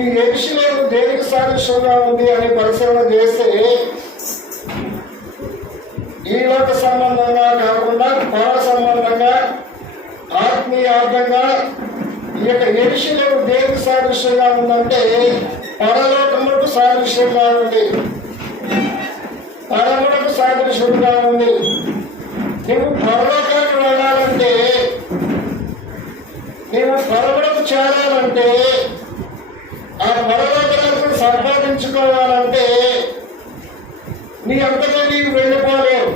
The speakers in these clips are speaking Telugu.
ఈ యెరూషలేము దేనికి సాదృశ్యంగా ఉంది అని పరిశీలన చేస్తే ఈ లోక సంబంధంగా కాకుండా పర సంబంధంగా ఆత్మీయార్థంగా ఈ యొక్క యెరూషలేము దేనికి సాదృశ్యంగా ఉందంటే పరలోకములకు సాదృశ్యంగా ఉంది, పరములకు సాదృశ్యంగా ఉంది. నువ్వు పరలోకానికి వెళ్ళాలంటే, నువ్వు పరములకు చేరాలంటే, ఆ పరలోకాలను సంపాదించుకోవాలంటే నీ అంతగా నీకు వెళ్ళిపోలేవు.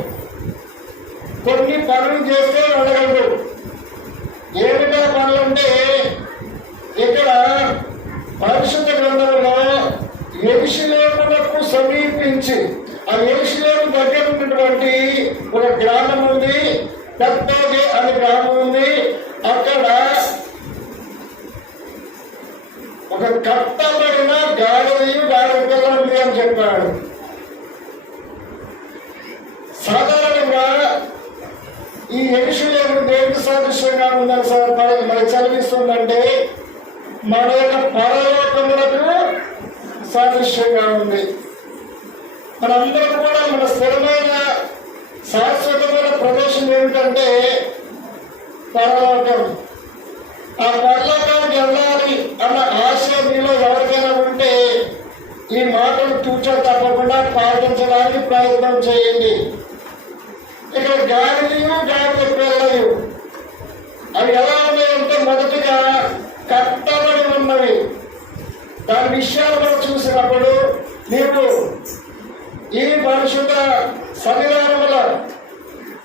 కొన్ని పనులు చేస్తే వెళ్ళగలరు. ఏమిటా పనులంటే, ఇక్కడ పరిశుద్ధ గ్రంథంలో యెరూషలేమునకు సమీపించి, ఆ యెరూషలేము దగ్గర ఉన్నటువంటి ఒక గ్రామం ఉంది, బేత్ఫగే అనే గ్రామం ఉంది. అక్కడ ఒక కట్టబడిన గాడిదయు గాడిద పిల్ల ఉంది అని చెప్పాడు. సాధారణంగా ఈ యెరూషలేము దేనికి సాదృశ్యంగా ఉందని మరి చదివిస్తుందంటే మన యొక్క పరలోకములకు సాదృశ్యంగా ఉంది. మనందరం కూడా మన స్థిరమైన శాశ్వతమైన ప్రదేశం ఏమిటంటే పరలోకం. ఆ పరలోకానికి వెళ్ళాలి అన్న ఆశ మీలో ఎవరికైనా ఉంటే ఈ మాటలు తూచా తప్పకుండా పాటించడానికి ప్రయత్నం చేయండి. ఇక్కడ గాడిదయు గాడిద పిల్లలు అవి ఎలా ఉన్నాయంటే మొదటిగా కట్టబడి ఉన్నవి. దాని విషయాలు మనం చూసినప్పుడు నీవు ఈ పరిశుద్ధ సన్నిధానములో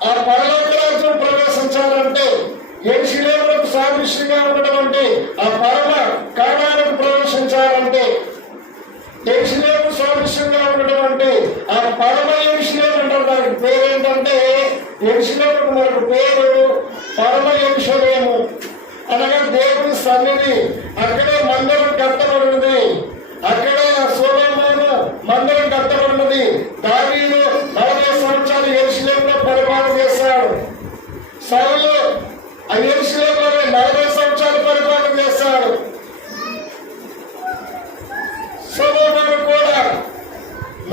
ఆ పరలోకంలో ప్రవేశించాలంటే యెరూషలేమునకు సాదృశ్యంగా ఉండడం అంటే ఆ పరమ కాణానికి ప్రవేశించాలంటే, యెరూషలేము సాదృశ్యంగా ఉండడం అంటే ఆ పరమ యెరూషలేము అంటారు. దానికి పేరేంటంటే యెరూషలేముకు మరొక పేరు పరమ యెరూషలేము అనగా దేవుని సన్నిధి. అక్కడే మందిరం కట్టబడినది, అక్కడే సొలొమోను మందిరం కట్టబడినది. దావీదు 40 సంవత్సరాలు యెరూషలేములో పరిపాలన చేశాడు. సౌలు ఆ యెరూషలేములో 40 సంవత్సరాలు పరిపాలన చేశాడు. సొలొమోను కూడా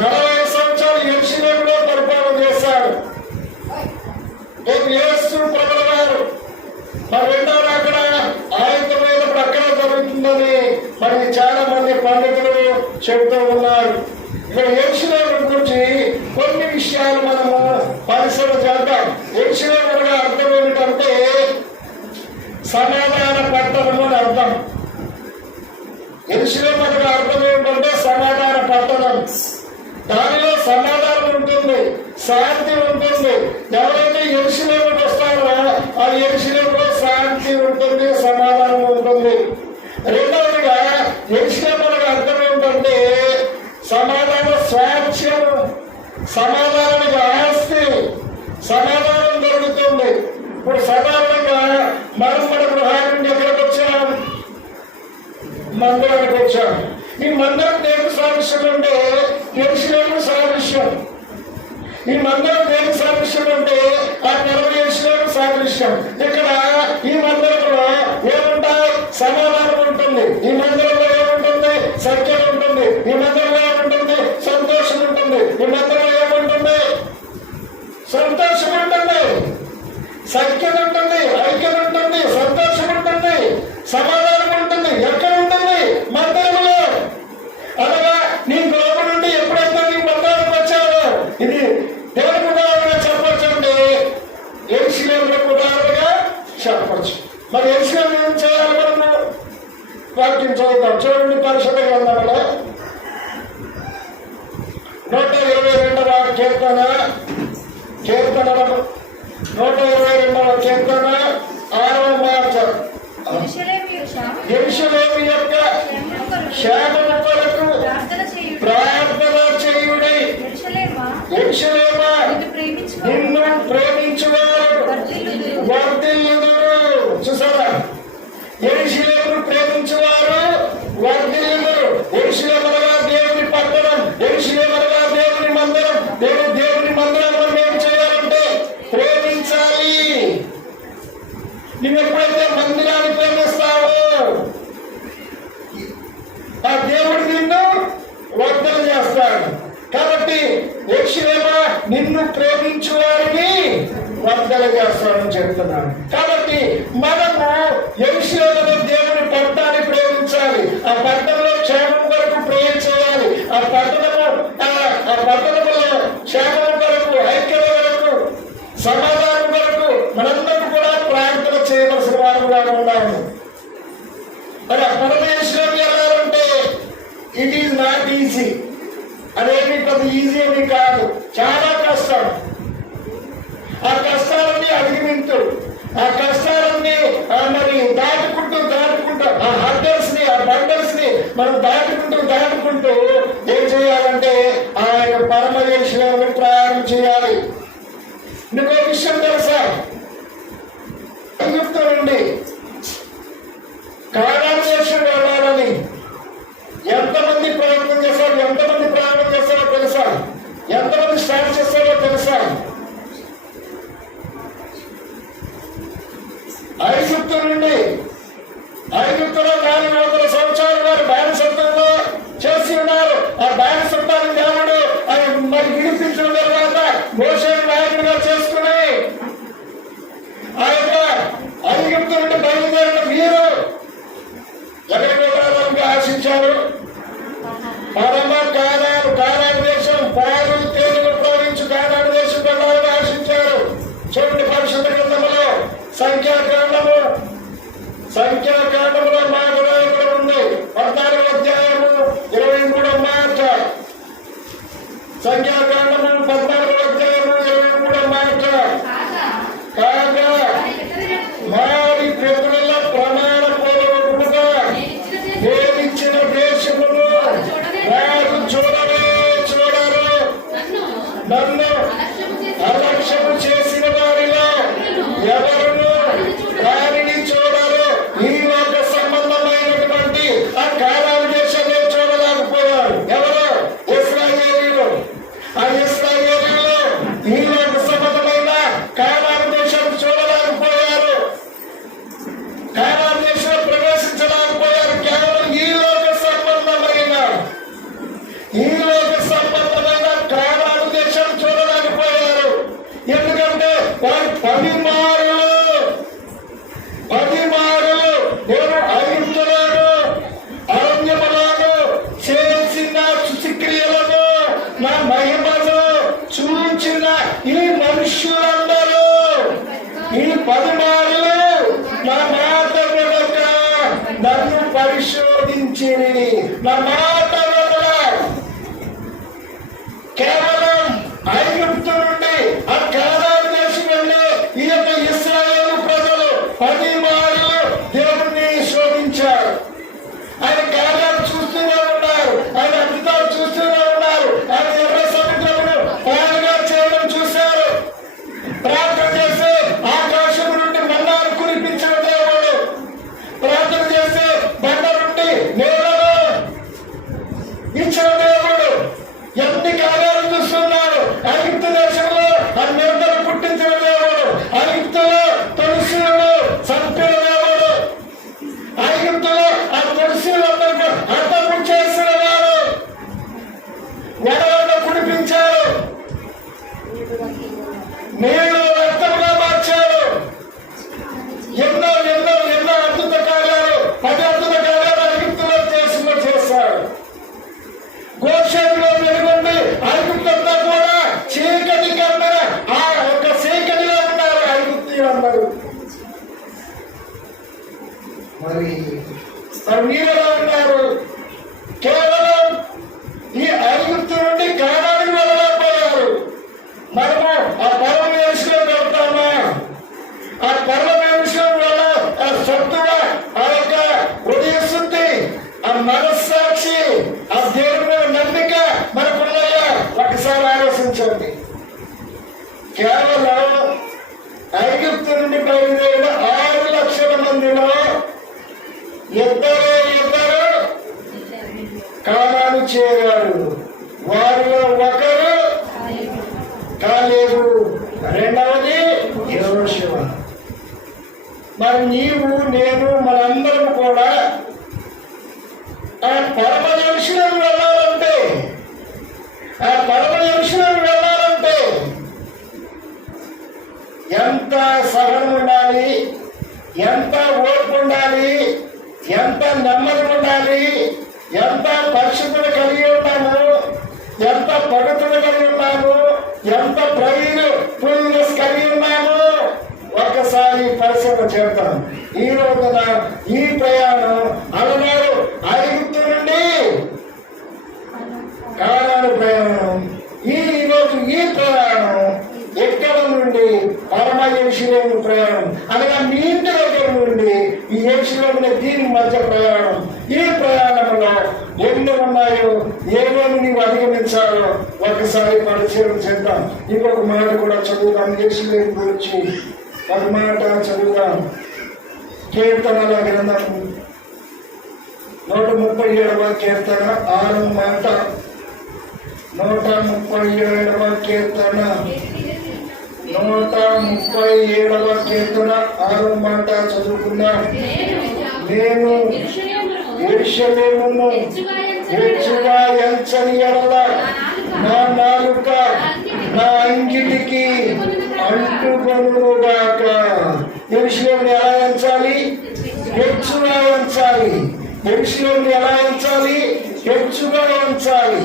40 సంవత్సరాలు యెరూషలేములో పరిపాలన చేశాడు. యేసు ప్రభువు వారు మరి విన్నారు అక్కడ ఆయన మీద అక్కడ జరుగుతుందని మరి చాలా మంది పండితులు చెబుతూ ఉన్నారు. ఇక్కడ యెరూషలేము గురించి కొన్ని విషయాలు మనము పరిశీలన చేద్దాం. యెరూషలేము అనగా అర్థం ఏమిటంటే సమాధాన పట్టణము అని అర్థం. యెరూషలేము అనగా అర్థం ఏమిటంటే సమాధాన పట్టణం. దానిలో సమాధానం ఉంటుంది, శాంతి ఉంటుంది. ఎవరైతే యెరూషలేముకు వస్తారో ఆ యెరూషలేములో శాంతి ఉంటుంది, సమాధానం ఉంటుంది. రెండవదిగా యెరూషలేము అనగా అర్థం ఏమిటంటే సమాధాన స్వాస్థ్యం, సమాధానానికి ఆస్తి, సమాధానం దొరుకుతుంది. ఇప్పుడు సాధారణంగా మనం మన గృహాల నుండి ఎక్కడికి వచ్చాం? మందిరానికి వచ్చాం. ఈ మందిరం దేనికి సాదృశ్యం అంటే యెరూషలేము సాదృశ్యం. ఈ మందిరం దేనికి సాదృశ్యం అంటే ఆ 40 యెరూషలేము సాదృశ్యం. ఇక్కడ ఈ మందిరంలో ఏముంటాయి? సమాధానం ఉంటుంది. ఈ మందిరంలో ఏముంటుంది? సత్యం ఉంటుంది. ఈ మందిరంలో ఏముంటుంది? సంతోషం ఉంటుంది. ఈ మందిరంలో ఏముంటుంది? సంతోషం ఉంటుంది, సత్యం ఉంటుంది, ఐక్యం ఉంటుంది, సంతోషం ఉంటుంది, సమాధానం ఉంటుంది. ఎక్కడ ఉంటుంది? మందిరంలో. అనగా నీ గృహ నుండి ఎప్పుడైతే నీ మందిరానికి వచ్చావో ఇది దేవునికి ఉదాహరణగా చెప్పచ్చు అంటే యెరూషలేముకు ఉదాహరణగా చెప్పచ్చు. మరి యెరూషలేము ఏం చేయాలి? మనము వాక్యం చదువుతాం. చూడండి పరిశుద్ధ గ్రంథంలో 122వ కీర్తన 122వ కీర్తన 6వ మాట. యెరూషలేము యొక్క క్షేమము కొరకు ప్రార్థన చేయుడి. యెరూషలేమా నిన్ను ప్రేమించువారు వర్ధిల్లుదురు. చూసారా? యెరూషలేమును ప్రేమించువారు వర్ధిల్లుదురు. యెరూషలేము అనగా దేవుని పట్టణం, యెరూషలేము అనగా దేవుని మందిరం. దేవుని మందిరం మనం ఏం చేయాలంటే ప్రేమించాలి. నువ్వు ఎప్పుడైతే మందిరాన్ని ప్రేమిస్తావో ఆ వర్ధలు చేస్తాడని చెప్తున్నాను. కాబట్టి మనము యెరూషలేములో దేవుని పట్టణాన్ని ప్రేమించాలి. ఆ పట్టణంలో క్షేమం కొరకు ప్రేమ చేయాలి. ఆ పట్టణంలో క్షేమం కొరకు, ఐక్యత కొరకు, సమాధానం కొరకు మనందరం కూడా ప్రార్థన చేయవలసిన వారుగా ఉన్నాము. మరి ఆ పరమేశ్వరం వెళ్ళాలంటే ఇట్ ఈజ్ నాట్ ఈజీ. అదేమి పెద్ద ఈజీ అని కాదు, చాలా కష్టం. ఆ కష్టాలన్నీ అధిగమించు, ఆ కష్టాలన్నీ మరి దాటుకుంటూ ఆ హర్డల్స్ ని, ఆ బండల్స్ ని మనం దాటుకుంటూ ఏం చేయాలంటే ఆయన పరమేశ్వరుని ప్రయాణం చేయాలి. ఇంకో విషయం తెలుసా, ఐగుప్తు నుండి కానాను దేశం వెళ్ళాలని ఎంతమంది ప్రయత్నం చేశారు, ఎంతమంది ప్రయాణం చేస్తారో తెలుసా, ఎంతమంది స్టార్ట్ చేస్తారో తెలుసా? ఐగుప్తులో 400 సంవత్సరాలు వారు బానిసత్వంలో చేసి ఉన్నారు. ఆ బానిసత్వాన్ని దేవుడు మరి విడిపించిన తర్వాత మోషేను నాయకుడిగా చేసుకుని ఆ యొక్క ఐగుప్తు నుండి బయలుదేరిన వీరు ఎక్కడికి వెళ్ళాలని ఆశించారు? పరమ కానాను దేశం, పాలు తేనెలు ప్రవహించు కానాను దేశం వెళ్ళాలని ఆశించారు. చూడండి పరిశుద్ధ గ్రంథంలో సంఖ్యాకాండంలో మాట రాయబడి ఉంది. 14వ అధ్యాయము 23వ మాట. సంఖ్యాకాండము 14వ అధ్యాయము 23వ మాట. కాగా వారి పితరుల ప్రమాణ పూర్వకముగా నేనిచ్చిన దేశమును వారు చూడరు. నన్ను అలక్ష్యము చేసిన వారిలో ఎవరును వారిని చూడరు. ఈ లోక సంబంధమైనటువంటి ఆ కానాను దేశాన్ని చూడలేకపోయారు. ఎవరు? ఇశ్రాయేలీయులు. ఆ ఇశ్రాయేలీయులు ఈ లోక సంబంధమైన కానాను దేశాన్ని చూడలేకపోయారు, కానాను దేశంలో ప్రవేశించలేకపోయారు. కేవలం ఈ లోక సంబంధమైన కానాను దేశాన్ని చూడలేకపోయారు. ఎందుకంటే వారు 10 మారులు నేను ఐగుప్తులను అరణ్యములను చేసిన శుచిక్రియలను నా మహిమను చూచిన ఈ మనుష్యులందరూ ఈ 10 మారులు నా మాట వెనుక నన్ను పరిశోధించి నా మాట వెనుక కేవలం ఐగుప్తు నుండి ఆ కానాను దేశం వెళ్ళి ఈ యొక్క ఇశ్రాయేలు ప్రజలు 10 మారులు దేవుణ్ణి శోధించారు. ఆయన కార్యాలు చూస్తూనే ఉన్నారు, ఆయన అద్భుతాలు చూస్తూనే ఉన్నారు. ఆయన ఎర్ర సముద్రమును పాయలుగా చేయడం చూశారు. ప్రార్థన చేసి ఆకాశం నుండి మన్నాను కురిపించిన దేవుడు, ప్రార్థన చేసి బండ నుండి నేలను ఇచ్చిన దేవుడు ఎన్ని కార్యాలు చూస్తున్నారు. ఐగుప్తు దేశంలో ఆ నేతలు పుట్టించిన దేవుడు, ఐగుప్తులో తులసిలను చంపిన దేవుడు, ఐగుప్తులో ఆ తులసిలందరికీ అర్థము చేసిన వారు, వడలను కుడిపించారు, నీళ్లు రక్తంగా మార్చారు. ఎన్నో అద్భుత కార్యాలు, 10 అద్భుత కార్యాలు ఐగుప్తులో చేశారు. గోషేనులో వెలుగుండి ఐగుప్తంతా కూడా చీకటి కమ్మిన ఆ యొక్క చీకటిలో ఉన్నారు ఐగుప్తీయులందరూ. మరి వీరులో ఉన్నారు. కేవలం ఈ ఐగుప్తు నుండి కానానికి వెళ్ళలేకపోయారు. మనము ఆ పరమేశ్వరం వెళ్తామా? ఆ పరమేశ్వరం వల్ల ఆ సత్తువ, ఆ యొక్క ఉదయశుద్ధి, ఆ మనస్సాక్షి, ఆ దేవుని నమ్మిక మనకున్నాయా? ఒకసారి ఆలోచించండి. కేవలం ఐగుప్తు నుండి బయలుదేరిన 6 లక్షల మందిలో ఇద్దరు కానాను చేరారు. వారిలో ఒకరు కాలేబు, రెండవది యెహోషువ. మరి నీవు, నేను, మనందరం కూడా ఆ పరమ యెరూషలేము వెళ్ళాలంటే ఎంత సహనం ఉండాలి, ఎంత ఓర్పు ఉండాలి, ఎంత నెమ్మది ఉండాలి, ఎంత పరిశుద్ధత కలిగి ఉన్నాము, ఎంత పవిత్రత కలిగి ఉన్నాము, ఎంత ప్రైవ్నెస్ కలిగి ఉన్నాము. ఒక్కసారి పరిశీలన చేద్దాం. ఈ రోజున ఈ ప్రయాణం అలనాడు ఐగుప్తు నుండి కానాను ప్రయాణం, ఈ రోజు ఈ ప్రయాణం ఎక్కడ నుండి పరమ యెరూషలేము ప్రయాణం, అనగా మీ ఇంటి దగ్గర నుండి ఈ యెరూషలేము దీని మధ్య ప్రయాణం. ఈ ప్రయాణంలో ఎన్ని ఉన్నాయో, ఏమేమి నీవు అధిగమించాలో ఒకసారి పరిశీలన చేద్దాం. ఇంకొక మాట కూడా చదువుదాం. యెరూషలేము గురించి ఒక మాట చదువుదాం. కీర్తనల గ్రంథం 137వ కీర్తన 6వ మాట. 137వ కీర్తన 137వ కీర్తన 6వ మాట చదువుకుందాం. నేను యెరూషలేమును హెచ్చుగా ఎంచని ఎడల నా నాలుక నా అంగిటికి అంటుకొనుగాక. యెరూషలేమును ఎలా ఎంచాలి? హెచ్చుగా ఎంచాలి. యెరూషలేమును ఎలా ఎంచాలి? హెచ్చుగా ఎంచాలి.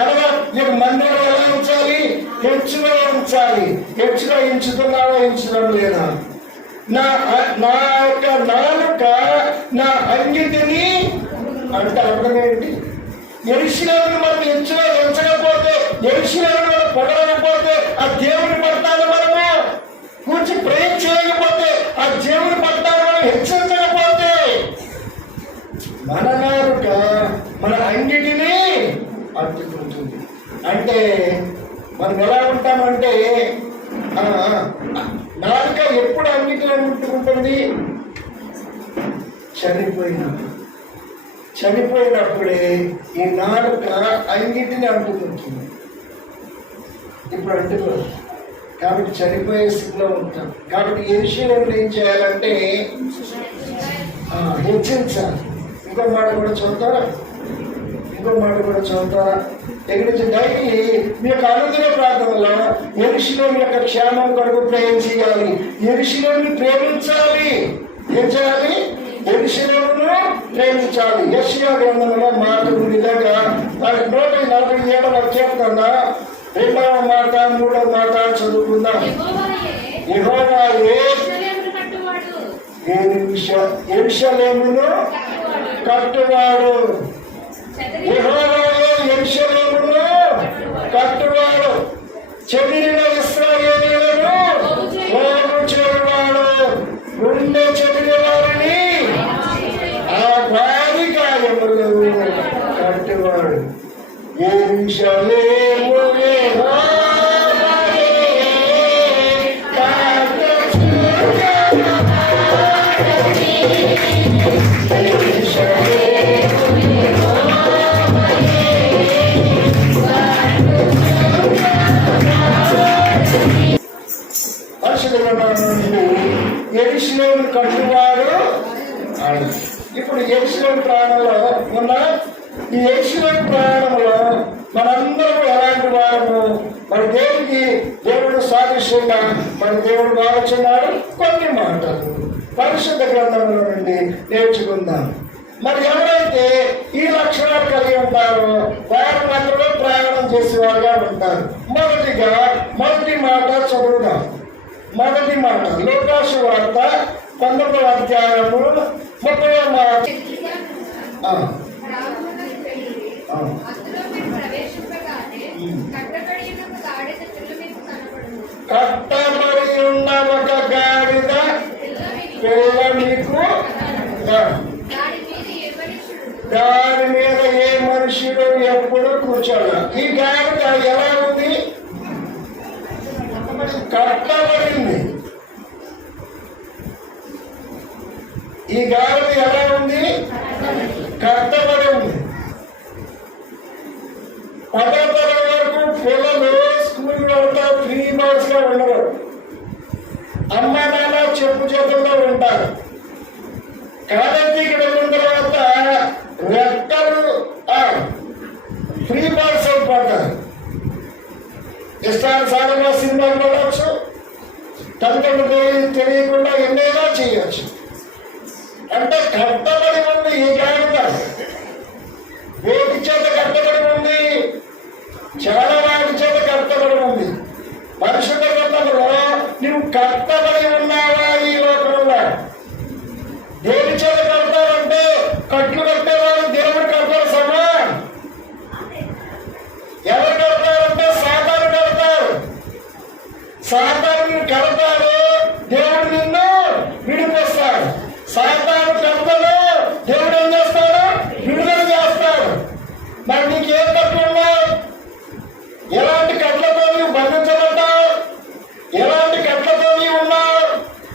అనగా నీకు మందిరం ఎలా ఉంచాలి? హెచ్చుగా ఉంచాలి. హెచ్చుగా ఎంచుతున్నావా, ఎంచడం లేదా? నా యొక్క నాలుక నా అంగిటిని అంటే అర్థం ఏంటి? యెరూషలేమును మనం హెచ్చుగా ఎంచకపోతే, యెరూషలేమును పొగడకపోతే ఆ దేవుని పట్టాలి మనము కూర్చి ప్రేమ చేయకపోతే, ఆ దేవుని పట్టాలి మనం హెచ్చరించకపోతే, మన నాలుక మన అంగిటిని అడ్డుకుంటుంది. అంటే మనం ఎలా ఉంటామంటే, నాలుక ఎప్పుడు అంగిటిలో ముట్టుకుంటుంది? చనిపోయినప్పుడే ఈ నాలుక అంగిటిని అంటుకుంటుంది. ఇప్పుడు అంటుకోదు కాబట్టి చనిపోయే స్థితిలో ఉంటాం. కాబట్టి యెరూషలేమును ఏం చేయాలంటే హెచ్చించాలి. ఇంకో మాట కూడా చూద్దారా? ఎక్కడి నుంచి డైలీ మీ యొక్క అనుదిన ప్రార్థనలో యెరూషలేము యొక్క క్షేమం కొరకు ప్రేమ చేయాలి. యెరూషలేముని ప్రేమించాలి. ఏం చేయాలి? యెరూషలేమును ప్రేమించాలి. యెషయా గ్రంథంలో మాట విధంగా 147వ కీర్తన 2వ మాట 3వ మాట చదువుకుందాం. యెహోవాయే యెరూషలేమును కట్టువాడు. యెహోవాయే యెరూషలేమును కట్టువాడు. చెదిరిన ఇశ్రాయేలీయులను పోగు చేయువాడు. గుండె చెదిరిన వారిని ఆ వారి గాయములు కట్టువాడు. యెరూషలేము యెహోవాయే యెరూషలేము కట్టువాడు. ఇప్పుడు యెరూషలేము ప్రాణంలో ఉన్న ఈ యెరూషలేము ప్రాణంలో మనందరూ ఎలాంటి వారము? మన దేవుడు సాదృశ్యంగా మన దేవుడు భావించున్నాడు. కొన్ని మాటలు పరిశుద్ధ గ్రంథంలో నుండి నేర్చుకుందాం. మరి ఎవరైతే ఈ లక్షణాలు కలిగి ఉంటారో వారి మధ్యలో ప్రయాణం చేసేవారుగా ఉంటారు. మొదటి మాట చదువుదాం. మొదటి మాట లూకాసు వార్త 19వ అధ్యాయము 30వ మాట. కట్టబడి ఉన్న ఒక గాడిద పిల్ల మీకు, దాని మీద ఏ మనుషుడు ఎప్పుడు కూర్చోడు. ఈ గాడిద ఎలా ఉంది? కట్టబడింది. ఈ గాడిద ఎలా ఉంది? కట్టబడి ఉంది. 10వ తరగతి వరకు పిల్లలు స్కూల్ వెళ్తారు, 3 months గా ఉండరు. అమ్మ నాన్న చెప్పు చేతుల్లో ఉంటారు. కాలేజీకి వెళ్ళిన తర్వాత రెక్కలు 3 months అయిపోతారు. ఇష్టానుసారంగా సినిమాలు చూడవచ్చు, తల్లిదండ్రులు తెలియకుండా ఎన్నైనా చేయొచ్చు. అంటే కట్టబడి ఉంది ఈ కాగితం, వేటి చేత కట్టబడి ఉంది, చాలా వాటి చేత కట్టబడి ఉంది. పరిశుద్ధ గ్రంథంలో నువ్వు కట్టబడి ఉన్నావా ఈ లోకంలో? దేని చేత కడతారంటే కట్లు కట్టేవారు దేవుడు కడతారు సమా. ఎవరు కడతారంటే సాతాను కడతారు. సాతాను కడతారు, దేవుడు నిన్ను విడిపిస్తాడు. సాతాను కడతాడు, దేవుడు ఏం చేస్తాడు? విడుదల చేస్తాడు. మరి నీకు ఏం కట్లు ఉన్నాయి? ఎలాంటి కట్లతో నీవు బంధించబడ్డావు? ఎలాంటి కట్లతో నీవు ఉన్నావు?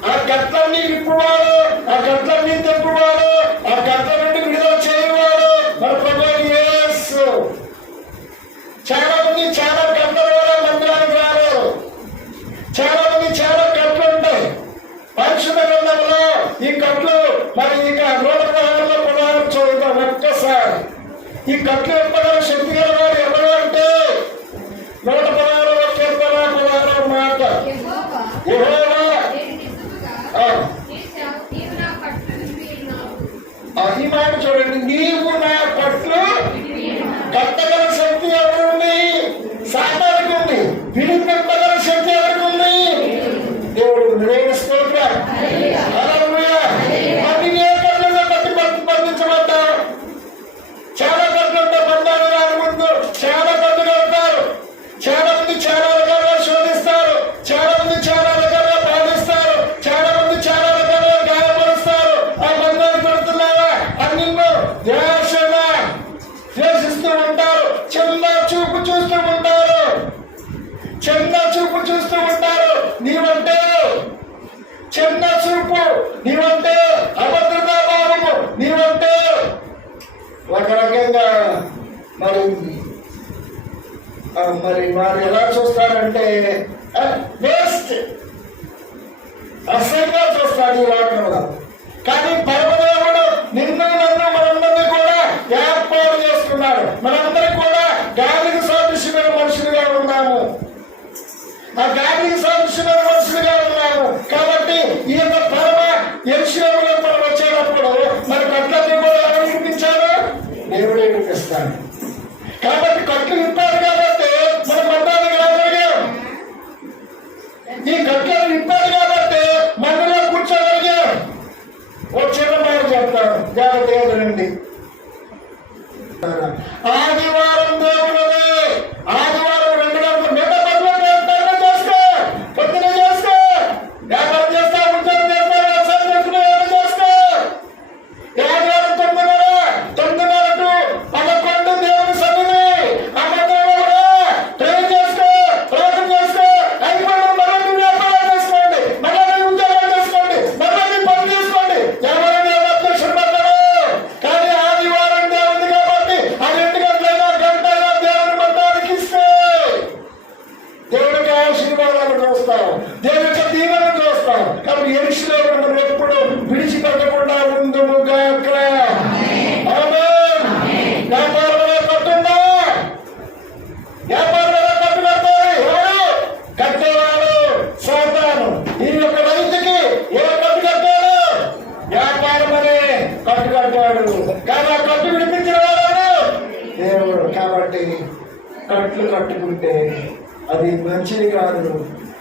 ఆ కట్లన్నీ విప్పువాడు, ఆ కట్లన్నీ తెప్పువాడు, ఆ కట్ల నుండి విడుదల చేయవాడు మన ప్రభువైన యేసు. చాలా మంది చాలా కట్ల ద్వారా మందిరానికి రాలేరు. చాలా మంది చాలా కట్లు ఉంటాయి. పరిశుద్ధ గ్రంథంలో ఈ కట్లు మరి ఇక 116 పదహారు చదువుతాం ఒక్కసారి. ఈ కట్లు ఎప్పటికీ శక్తి గలవాడు ఎవరు అంటే 116 కీర్తన 16 మాట. యెహోవా ఈ మాట చూడండి, నీవు నా కట్లు కట్టగల శక్తి ఎవరుంది? సాతానుకు ఉంది. విడిపింపగల శక్తి ఎవరికి ఉంది? దేవుడు స్తోత్రం. హల్లెలూయా. మరి ఏ కట్లలో కట్టి బంధించబడ్డావు? చాలా కట్లు బంధాలు రాకముందు చాలా కట్లు కడతారు. చాలా మంది చాలా రకాలుగా శోధిస్తారు. చాలా మంది చాలా రకాలుగా బాధిస్తారు. చాలా మంది చాలా రకాలుగా గాయపరుస్తారు. ఆ బంధాలు పెడుతున్నావా? అన్నింటిలో ద్వేషిస్తూ ఉంటారు. చిన్న చూపు చూస్తూ ఉంటారు. చిన్న చూపు చూస్తూ ఉంటారు. నీవంటే చిన్న చూపు, నీవంటే అభద్రతా భావము, నీవంటే ఒక రకంగా మరి వారు ఎలా చూస్తారంటే వేస్ట్, అసహ్యంగా చూస్తాడు ఈ లోకంలో. కానీ పరమదేవుడు నిన్ను నన్ను మనందరినీ కూడా ఏర్పాటు చేసుకున్నాడు. మనందరికీ కూడా గాలికి సాదృశ్యమైన మనుషులుగా ఉన్నాము. ఆ గాలికి సాదృశ్యమైన మనుషులుగా ఉన్నాము. కాబట్టి ఈ యొక్క పరమ యెరూషలేములో మనం వచ్చేటప్పుడు మరి కట్లన్నీ కూడా ఎవరు వినిపించారు? దేవుడే వినిపిస్తాడు. కాబట్టి కట్లు విప్పారు కాబట్టి మన బంధాన్ని రాగలిగాం. ఈ కట్లను విప్పారు కాబట్టి మనలో కూర్చోగలిగాం. ఓ చిన్న మాట చెప్తాను, జాగ్రత్తగా వినండి. ఆదివారం దేవుడే. ఆదివారం 2 గంటలు మిగతా పనులు చేసుకో, పొద్దున చేసుకో, వ్యాపారం చేస్తా, ఉద్యోగం చేస్తా, వ్యవసాయం చేసుకుని చేసుకో. ఆదివారం 9:30 టు 11 దేవుని సన్నిధి. ఆ మధ్యలో కూడా ట్రై చేసుకో, ప్రార్థన చేసుకో. అయిపోయిన మళ్ళీ వ్యాపారం చేసుకోండి, మళ్ళీ ఉద్యోగాలు చేసుకోండి, మళ్ళీ పనులు చేసుకోండి. ఎవరైనా అధ్యక్షుడు పడ్డాడు. కానీ ఆదివారం దేవుంది కాబట్టి ఆ 2 గంటలైనా గంటైనా దేవుని మతానికి ఇస్తే దేవుడికి ఆశీర్వాదాలు చూస్తాం, దేవుడి యొక్క దీవెనలు చూస్తాం. కాబట్టి యెరూషలేమును మనం ఎప్పుడు విడిచిపెట్టకుండా ఉందుముగాక. ఆమేన్. వ్యాపారంలో కట్టుందా? వ్యాపారంలో కట్టు కడతారు ఎవరు? కట్టేవాడు సాతాను. ఈ యొక్క రైతుకి ఏ కట్టు కట్టాడు? వ్యాపారం అనే కట్టు కట్టాడు. కానీ ఆ కట్టు విడిపించిన వాడు దేవుడు. కాబట్టి కట్లు కట్టుకుంటే అది మంచిది కాదు.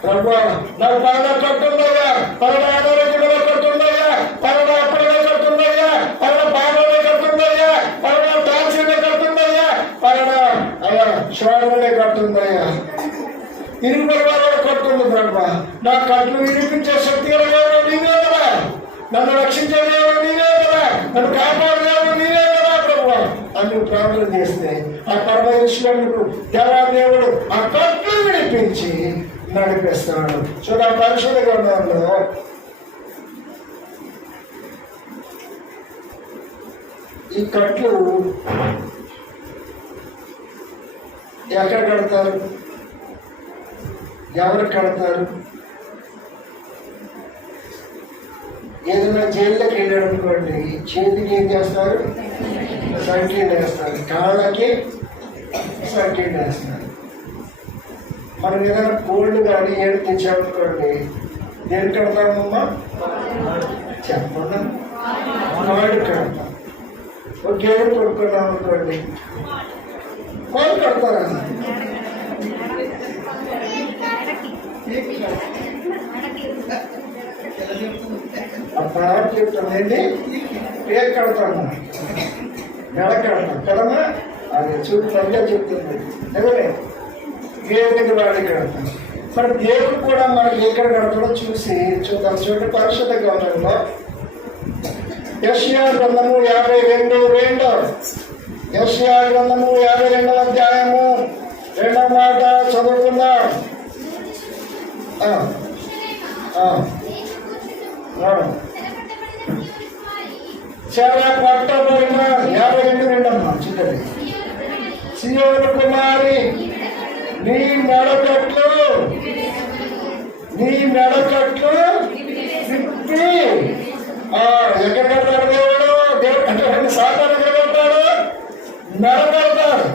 ప్రభువా, నాకు బాగా కట్టుందయ్యా, పరమ అనారోగ్యంలో కట్టుందయ్యా, పరమ అప్పుడులో కట్టుందయ్యా, పరమ బాధలో కట్టుందయ్యా, పరమ టాన్సీలో కట్టుందయ్యా, పరమ శోధనలే కట్టుందయ్యా, ఇరుగు పరివారాలు కట్టుంది. ప్రభువా, నా కట్లు విడిపించే శక్తి కలిగేవాడు నీవే కదా, నన్ను రక్షించే దేవుడు నీవే కదా, నన్ను కాపాడే దేవుడు నీవే కదా ప్రభువా అని ప్రార్థన చేస్తే ఆ పరమేశ్వరుడు దేవాదేవుడు ఆ కట్లు విడిపించి నడిపిస్తాడు. చూడ పరిశుద్ధ గ్రంథంలో ఈ కట్లు ఎక్కడ కడతారు? ఎవరు కడతారు? ఏదైనా జైల్లోకి వెళ్ళాడు అనుకోండి, చేతికి ఏం చేస్తారు? సంకీర్ణ వేస్తారు, కాళ్ళకి సంకీర్ణ వేస్తారు. మనం ఏదైనా కోల్డ్ కానీ ఏడు తెచ్చామనుకోండి, దేని కడతామమ్మా? చెప్పండి. మామిడి కడతాం. ఒక గేదె కొనుక్కున్నాం అనుకోండి, పాలు కడతారా? ఆ పాట చెప్తానండి, పేరు కడతాము, నెల కడతాం కదమ్మా. అది చూపు సరిగ్గా చెప్తుంది. అదే గేదెకి వాడి కడతాం. మరి దేవుడు కూడా మనకి ఎక్కడ కడతాడో చూసి చూద్దాం. చూడండి, పరిశుద్ధ గ్రంథంలో యెషయా గ్రంథము 52 యెషయా గ్రంథము 52వ అధ్యాయము 2వ మాట చదువుకుందాం. చెర పట్టబడిన 52 అమ్మా చూడండి. సియోను కుమారి నీ మెడకట్లు విప్పి ఎక్కడ కడతాడు దేవుడు? అంటే సాతాను ఎక్కడ కడతాడు? మెడ కడతాడు,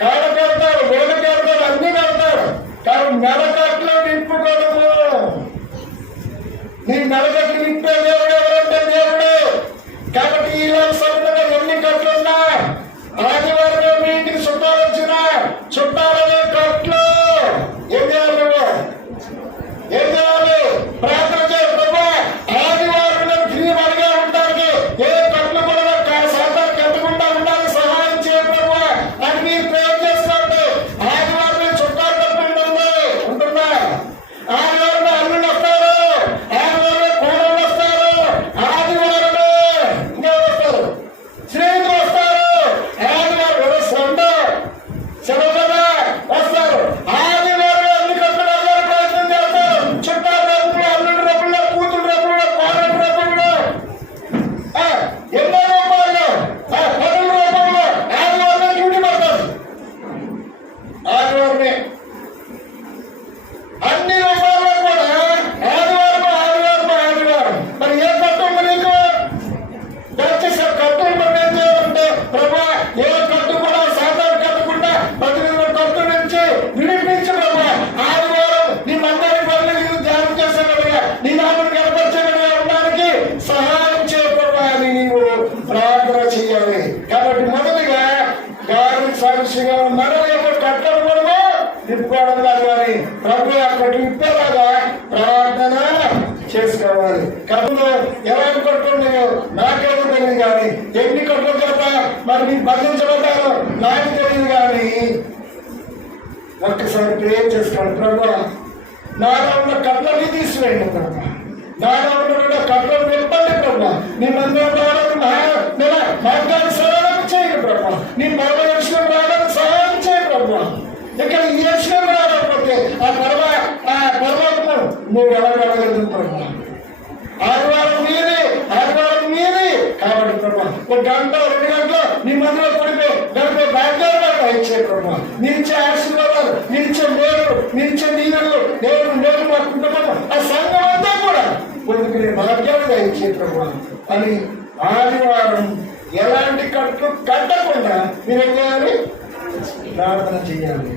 కాడ కడతాడు, వేలు కడతాడు, అన్ని కడతాడు. కానీ మెడకట్లు విప్పుకోవడము. నీ మెడకట్లు విప్పే దేవుడు ఎవరంటే దేవుడు. కాబట్టి ఇలా సొంతంగా ఎన్ని కట్లున్నా, ఆదివారం మీ ఇంటికి చుట్టాలు వచ్చిన చుట్టాలనే కట్లు ఏం చేయాలి? ఏం చేయాలి? ప్రార్థన చేయాలి. ప్రభా, ఆదివారం క్రియలుగా ఉండడానికి ఏ కట్లు కూడా సాతాను కట్టకుండా ఉండాలని సహాయం చేయాలి ప్రభా అని మీరు ప్రయోగం చేస్తున్నట్టు. ఆదివారం చుట్టాలు తప్పకుండా ఉంటుందా? ఆదివారం అల్లుళ్ళు వస్తారు, ఆదివారం కోడళ్ళు వస్తారు, ఆదివారమే ఇంకా వస్తారు, స్నేహితులు వస్తారు, ఆదివారం సండ సెలవు కదా వస్తారు. ఆదివారం అన్ని కట్టుకుని అందరూ ప్రయత్నం చేస్తారు. చుట్టాలు డబ్బులు, అల్లుడు డబ్బులు, కూతురు డబ్బులు, కోడలు డబ్బులు, ఎన్నో రూపాయలు, 10 రూపాయలు ఆదివారం డ్యూటీ పడతారు. ఆదివారమే అన్ని రూపాయలు కూడా ఆదివారం. మరి ఏ కట్టు నీకు దయచేసి కట్టు మనం ఏం చేయాలంటే, ప్రభా ఏ కట్టు కూడా సాధారణ కట్టకుండా 18 కట్టు నుంచి విడిపించి ప్రభా ఆదివారం నీ మందరి పనులు నీకు ధ్యానం చేసేవాడిగా, నీ నామను కనపరిచేవాడిగా ఉండడానికి సహాయం చేయకూడదా అని నీవు ప్రార్థన చేయాలి. కాబట్టి మొదటిగా గారికి సాక్షిగా మనం ఎప్పుడు కట్టడం కూడా నింపుకోవడం కాదు, కానీ ప్రభు అక్కడికి ఇప్పేలాగా ప్రార్థన చేసుకోవాలి. కట్టులో ఎలాంటి కట్టులు నాకేమో తెలియదు, కానీ ఎన్ని కట్టుల చేత మరి మీకు బంధించబడ్డారో నాకు తెలియదు. కానీ ఒక్కసారి ప్రేర్ చేసుకోండి. ప్రభు, నాలో ఉన్న కట్లని తీసివేయండి ప్రభు, నాలో ఉన్న కట్లను నింపండి ప్రభు. నీ మందిరం మార్గాన్ని సరళం చేయండి ప్రభు. నీ పరమేశ్వరం రావడానికి సహాయం చేయండి ప్రభు. ఇక్కడ ఈ విషయం రాకపోతే ఆ పరమాత్మ నువ్వు ఎలా వెళ్ళగలుగుతుంది ప్రభు? ఆదివారం మీది కాబట్టి ప్రభు ఒక గంట 2 గంటలు నీ మందిలో పడిపోయి గంట బ్యాక్గ్రౌండ్ ఇచ్చే ప్రభు. నిలిచే ఆశీర్వాదాలు, నిలిచే మేలు, నిలిచే నీళ్ళు నేను మా కుటుంబం ఆ సంఘం అంతా కూడా పొందుకునే భాగ్యాలుగా ఇచ్చే ప్రభు అని ఆదివారం ఎలాంటి కట్లు కట్టకుండా మీరేం చేయాలి? ప్రార్థన చేయాలి.